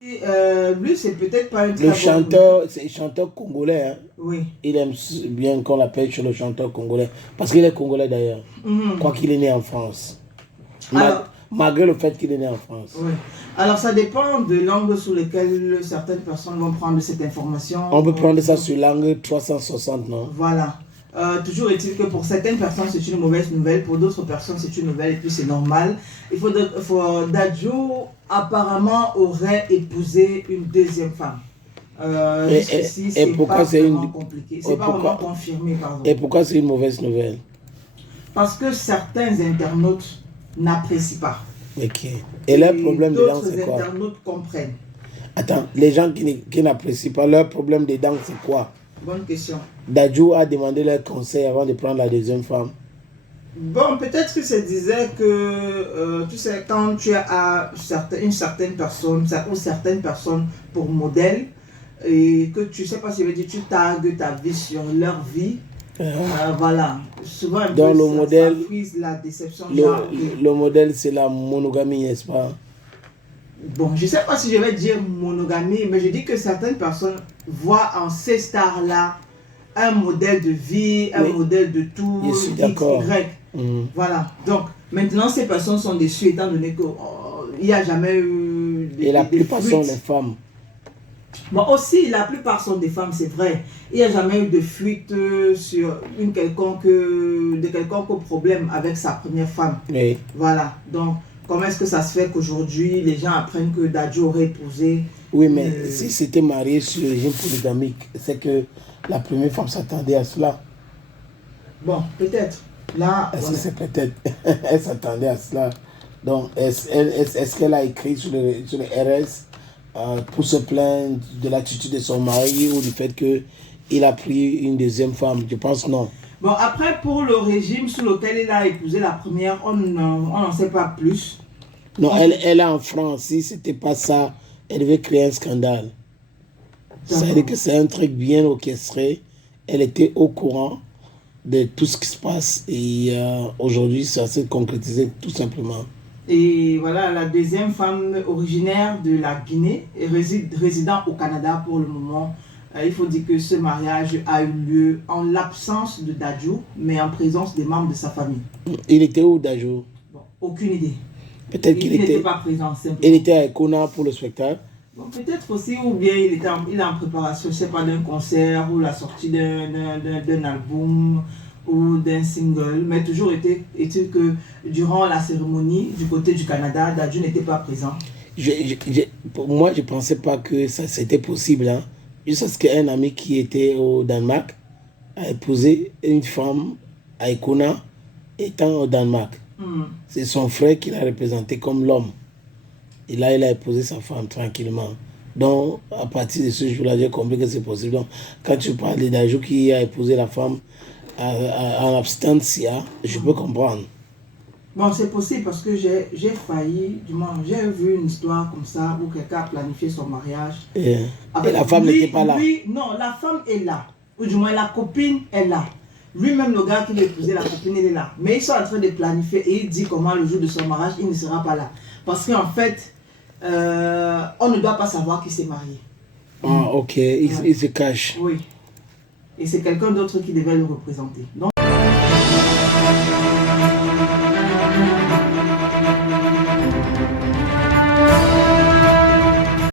Et, lui, c'est peut-être pas un très Le bon chanteur, c'est un chanteur congolais. Hein. Oui. Il aime bien qu'on l'appelle sur le chanteur congolais. Parce qu'il est congolais d'ailleurs. Quoi qu'il est né en France. Alors, Malgré le fait qu'il est né en France. oui. Alors, ça dépend de l'angle sur lequel certaines personnes vont prendre cette information. On peut prendre ça sur l'angle 360, non? Voilà. Toujours est-il que pour certaines personnes, c'est une mauvaise nouvelle. Pour d'autres personnes, c'est une nouvelle et puis c'est normal. Dadju, apparemment, aurait épousé une deuxième femme. Jusqu'ici, c'est pas vraiment compliqué. C'est pas vraiment confirmé, pardon. Et pourquoi c'est une mauvaise nouvelle? Parce que certains internautes n'apprécient pas. Ok. Et leur problème dedans, c'est quoi? D'autres internautes comprennent. Attends, les gens qui n'apprécient pas, leur problème dedans, c'est quoi? Bonne question. Dadju a demandé leur conseil avant de prendre la deuxième femme. Bon, peut-être qu'il se disait que, tu sais, quand tu as une certaine personne, ou certaines personnes pour modèle, et que tu sais pas si je veux dire, tu tagues ta vie sur leur vie, voilà. Souvent, dans le modèle, ça frise la déception. Le modèle, c'est la monogamie, n'est-ce pas? Bon, je sais pas si je vais dire monogamie, mais je dis que certaines personnes voient en ces stars-là un modèle de vie, un modèle de tout, je suis d'accord. Voilà. Donc, maintenant, ces personnes sont déçues étant donné qu'il n'y a jamais eu et la plupart sont les femmes. Bon, aussi, la plupart sont des femmes, c'est vrai. Il n'y a jamais eu de fuite sur de quelconque problème avec sa première femme. Oui. Voilà. Donc, comment est-ce que ça se fait qu'aujourd'hui, les gens apprennent que Dadju aurait épousé... Oui, mais si c'était marié sur le régime polygamique, c'est que la première femme s'attendait à cela. Bon, peut-être. Là, est-ce que c'est peut-être? Elle s'attendait à cela. Donc, est-ce qu'elle a écrit sur le RS pour se plaindre de l'attitude de son mari ou du fait qu'il a pris une deuxième femme? Je pense non. Bon, après, pour le régime sous lequel il a épousé la première, on n'en sait pas plus. Non, elle est en France. Si ce n'était pas ça, elle devait créer un scandale. Ça veut dire que c'est un truc bien orchestré. Elle était au courant de tout ce qui se passe et aujourd'hui, ça s'est concrétisé tout simplement. Et voilà, la deuxième femme originaire de la Guinée, résidant au Canada pour le moment. Il faut dire que ce mariage a eu lieu en l'absence de Dadju, mais en présence des membres de sa famille. Il était où, Dadju? Bon, aucune idée. Peut-être qu'il n'était pas présent. Simplement. Il était à Ekona pour le spectacle. Bon, peut-être aussi, ou bien il est en préparation, je ne sais pas, d'un concert ou la sortie d'un album ou d'un single, mais toujours est-il que durant la cérémonie du côté du Canada, Dadju n'était pas présent. Moi, je ne pensais pas que ça c'était possible. Hein. Juste parce qu'un ami qui était au Danemark a épousé une femme à Ekona étant au Danemark. C'est son frère qui l'a représenté comme l'homme. Et là, il a épousé sa femme tranquillement. Donc, à partir de ce jour-là, j'ai compris que c'est possible. Donc, quand tu parles de Dadju qui a épousé la femme en abstention, je peux comprendre. Bon, c'est possible parce que j'ai failli, du moins, j'ai vu une histoire comme ça où quelqu'un a planifié son mariage. Et la femme n'était pas là. Non, la femme est là. Ou du moins, la copine est là. Lui-même, le gars qui l'a épousé, la copine, elle est là. Mais ils sont en train de planifier et il dit comment le jour de son mariage, il ne sera pas là. Parce qu'en fait, on ne doit pas savoir qui s'est marié. Ah, ok. Il se cache. Oui. Et c'est quelqu'un d'autre qui devait le représenter. Donc,